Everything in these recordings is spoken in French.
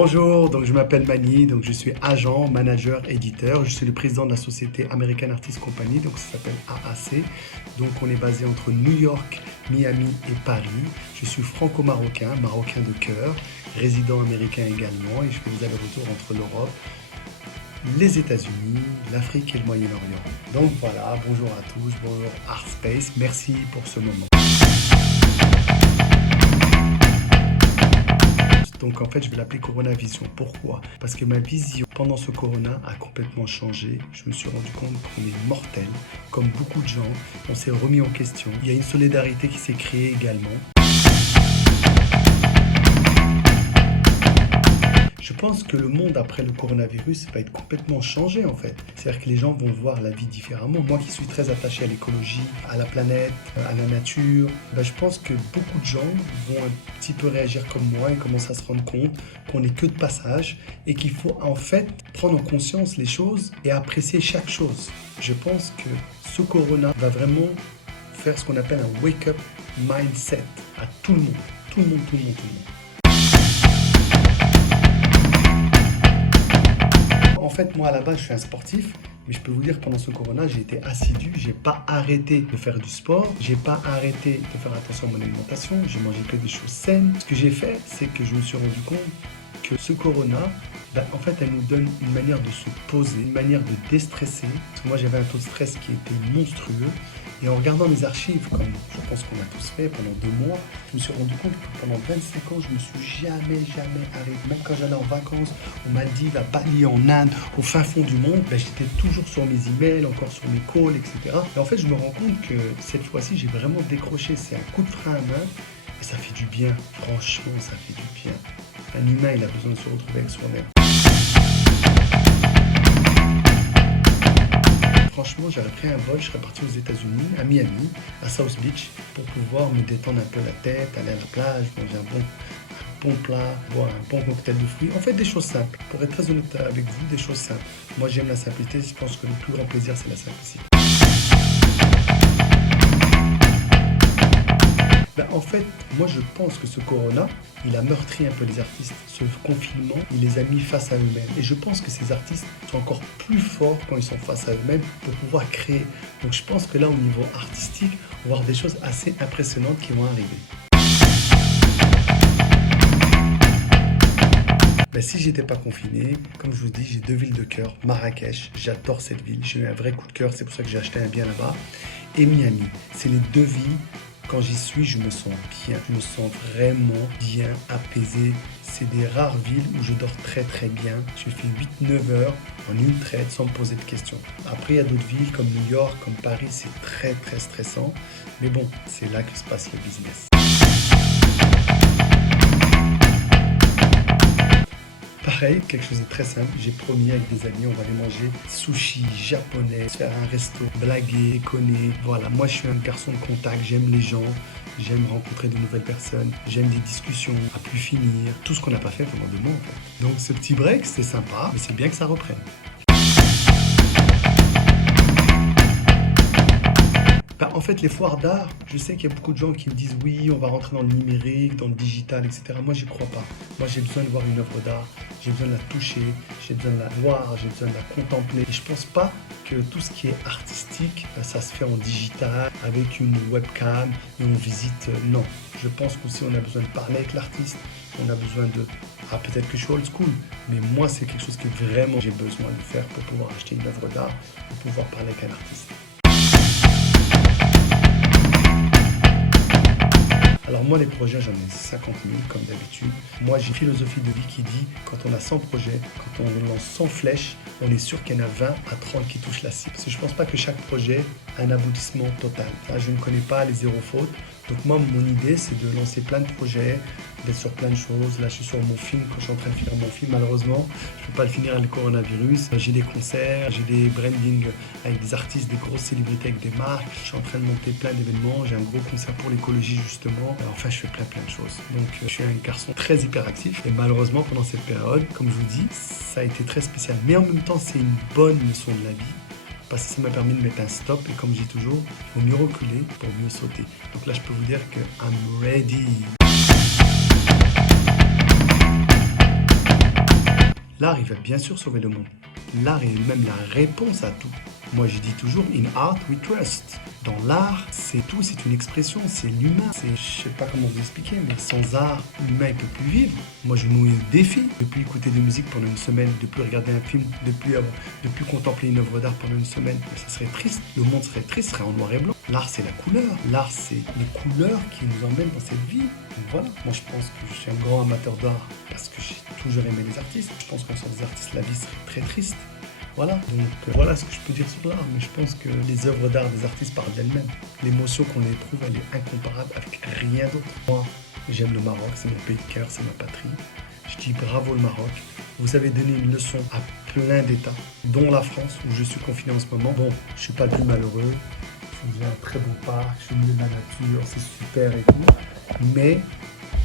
Bonjour, donc je m'appelle Mani, donc je suis agent, manager, éditeur. Je suis le président de la société American Artists Company, donc ça s'appelle AAC. Donc on est basé entre New York, Miami et Paris. Je suis franco-marocain, marocain de cœur, résident américain également, et je fais des allers-retours entre l'Europe, les États-Unis, l'Afrique et le Moyen-Orient. Donc voilà, bonjour à tous, bonjour Artspace, merci pour ce moment. Donc en fait, je vais l'appeler Corona Vision. Pourquoi? Parce que ma vision pendant ce Corona a complètement changé. Je me suis rendu compte qu'on est mortel, comme beaucoup de gens. On s'est remis en question. Il y a une solidarité qui s'est créée également. Je pense que le monde après le coronavirus va être complètement changé en fait. C'est-à-dire que les gens vont voir la vie différemment. Moi qui suis très attaché à l'écologie, à la planète, à la nature, je pense que beaucoup de gens vont un petit peu réagir comme moi et commencer à se rendre compte qu'on n'est que de passage et qu'il faut en fait prendre en conscience les choses et apprécier chaque chose. Je pense que ce corona va vraiment faire ce qu'on appelle un wake-up mindset à tout le monde. Tout le monde, tout le monde, tout le monde. En fait, moi, à la base, je suis un sportif, mais je peux vous dire que pendant ce corona, j'ai été assidu, j'ai pas arrêté de faire du sport, j'ai pas arrêté de faire attention à mon alimentation, j'ai mangé que des choses saines. Ce que j'ai fait, c'est que je me suis rendu compte que ce corona, en fait, elle nous donne une manière de se poser, une manière de déstresser. Parce que moi, j'avais un taux de stress qui était monstrueux. Et en regardant mes archives, comme je pense qu'on a tous fait pendant 2 mois, je me suis rendu compte que pendant 25 ans, je me suis jamais arrêté. Même quand j'allais en vacances aux Maldives, à Bali, en Inde, au fin fond du monde, j'étais toujours sur mes emails, encore sur mes calls, etc. Et en fait, je me rends compte que cette fois-ci, j'ai vraiment décroché. C'est un coup de frein à main et ça fait du bien. Franchement, ça fait du bien. Un humain, il a besoin de se retrouver avec soi-même. Franchement, j'aurais pris un vol, je serais parti aux États-Unis, à Miami, à South Beach, pour pouvoir me détendre un peu la tête, aller à la plage, manger un bon plat, boire un bon cocktail de fruits. En fait, des choses simples. Pour être très honnête avec vous, des choses simples. Moi, j'aime la simplicité. Je pense que le plus grand plaisir, c'est la simplicité. En fait, moi je pense que ce corona, il a meurtri un peu les artistes. Ce confinement, il les a mis face à eux-mêmes. Et je pense que ces artistes sont encore plus forts quand ils sont face à eux-mêmes pour pouvoir créer. Donc je pense que là, au niveau artistique, on va voir des choses assez impressionnantes qui vont arriver. Si j'étais pas confiné, comme je vous dis, j'ai 2 villes de cœur. Marrakech, j'adore cette ville. J'ai eu un vrai coup de cœur, c'est pour ça que j'ai acheté un bien là-bas. Et Miami, c'est les 2 villes. Quand j'y suis, je me sens bien. Je me sens vraiment bien, apaisé. C'est des rares villes où je dors très bien. Je fais 8-9 heures en une traite sans me poser de questions. Après, il y a d'autres villes comme New York, comme Paris, c'est très stressant. Mais bon, c'est là que se passe le business. Pareil, quelque chose de très simple, j'ai promis avec des amis, on va aller manger sushi japonais, faire un resto, blaguer, déconner. Voilà, moi je suis un garçon de contact, j'aime les gens, j'aime rencontrer de nouvelles personnes, j'aime des discussions à plus finir, tout ce qu'on n'a pas fait pendant 2 mois en fait. Donc ce petit break, c'est sympa, mais c'est bien que ça reprenne. En fait, les foires d'art, je sais qu'il y a beaucoup de gens qui me disent oui, on va rentrer dans le numérique, dans le digital, etc. Moi, j'y crois pas. Moi, j'ai besoin de voir une œuvre d'art, j'ai besoin de la toucher, j'ai besoin de la voir, j'ai besoin de la contempler. Et je pense pas que tout ce qui est artistique, ça se fait en digital, avec une webcam et on visite. Non. Je pense qu'aussi on a besoin de parler avec l'artiste, on a besoin de... peut-être que je suis old school, mais moi, c'est quelque chose que vraiment j'ai besoin de faire pour pouvoir acheter une œuvre d'art, pour pouvoir parler avec un artiste. Alors moi, les projets, j'en ai 50 000 comme d'habitude. Moi, j'ai une philosophie de vie qui dit, quand on a 100 projets, quand on lance 100 flèches, on est sûr qu'il y en a 20 à 30 qui touchent la cible. Parce que je ne pense pas que chaque projet a un aboutissement total. Là, je ne connais pas les 0 fautes. Donc moi, mon idée, c'est de lancer plein de projets, d'être sur plein de choses. Là, je suis sur mon film, quand je suis en train de finir mon film, malheureusement, je ne peux pas le finir avec le coronavirus. J'ai des concerts, j'ai des brandings avec des artistes, des grosses célébrités avec des marques. Je suis en train de monter plein d'événements. J'ai un gros concert pour l'écologie, justement. Enfin, je fais plein de choses. Donc, je suis un garçon très hyperactif. Et malheureusement, pendant cette période, comme je vous dis, ça a été très spécial. Mais en même temps, c'est une bonne leçon de la vie. Parce que ça m'a permis de mettre un stop. Et comme je dis toujours, il faut mieux reculer pour mieux sauter. Donc là, je peux vous dire que I'm ready. L'art, il va bien sûr sauver le monde. L'art est même la réponse à tout. Moi, je dis toujours, in art we trust. Dans l'art, c'est tout, c'est une expression, c'est l'humain. Je sais pas comment vous expliquer, mais sans art, l'humain ne peut plus vivre. Moi, je me mets au défi de plus écouter de musique pendant une semaine, de plus regarder un film, de plus contempler une œuvre d'art pendant une semaine. Ça serait triste. Le monde serait triste, serait en noir et blanc. L'art, c'est la couleur. L'art, c'est les couleurs qui nous emmènent dans cette vie. Donc voilà. Moi, je pense que je suis un grand amateur d'art parce que j'ai toujours aimé les artistes. Je pense qu'en sans des artistes, la vie serait très triste. Voilà, donc voilà ce que je peux dire sur l'art, mais je pense que les œuvres d'art des artistes parlent d'elles-mêmes. L'émotion qu'on les trouve, elle est incomparable avec rien d'autre. Moi, j'aime le Maroc, c'est mon pays de cœur, c'est ma patrie. Je dis bravo le Maroc. Vous avez donné une leçon à plein d'États, dont la France, où je suis confiné en ce moment. Bon, je suis pas le plus malheureux, j'ai un très beau parc, je suis au milieu de la nature, c'est super et tout. Mais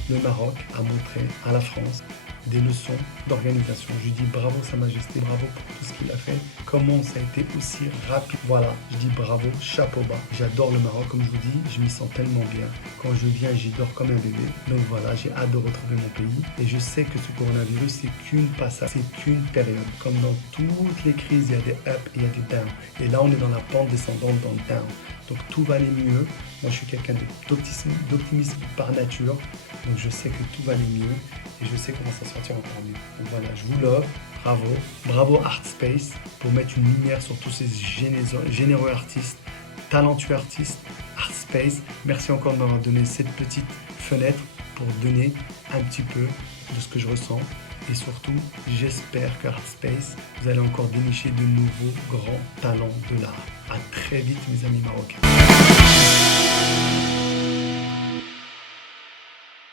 le Maroc a montré à la France des leçons d'organisation. Je dis bravo Sa Majesté, bravo pour tout ce qu'il a fait. Comment ça a été aussi rapide. Voilà, je dis bravo, chapeau bas. J'adore le Maroc, comme je vous dis, je m'y sens tellement bien. Quand je viens, j'y dors comme un bébé. Donc voilà, j'ai hâte de retrouver mon pays. Et je sais que ce coronavirus, c'est qu'une passage, c'est qu'une période. Comme dans toutes les crises, il y a des up et il y a des down. Et là, on est dans la pente descendante, dans le down. Donc tout va aller mieux. Moi, je suis quelqu'un d'optimiste par nature. Donc je sais que tout va aller mieux. Et je sais comment ça sortir encore mieux. Donc voilà, je vous love, bravo. Bravo ArtSpace pour mettre une lumière sur tous ces généreux artistes, talentueux artistes. ArtSpace, merci encore de m'avoir donné cette petite fenêtre pour donner un petit peu de ce que je ressens. Et surtout, j'espère qu'ArtSpace, vous allez encore dénicher de nouveaux grands talents de l'art. À très vite mes amis marocains.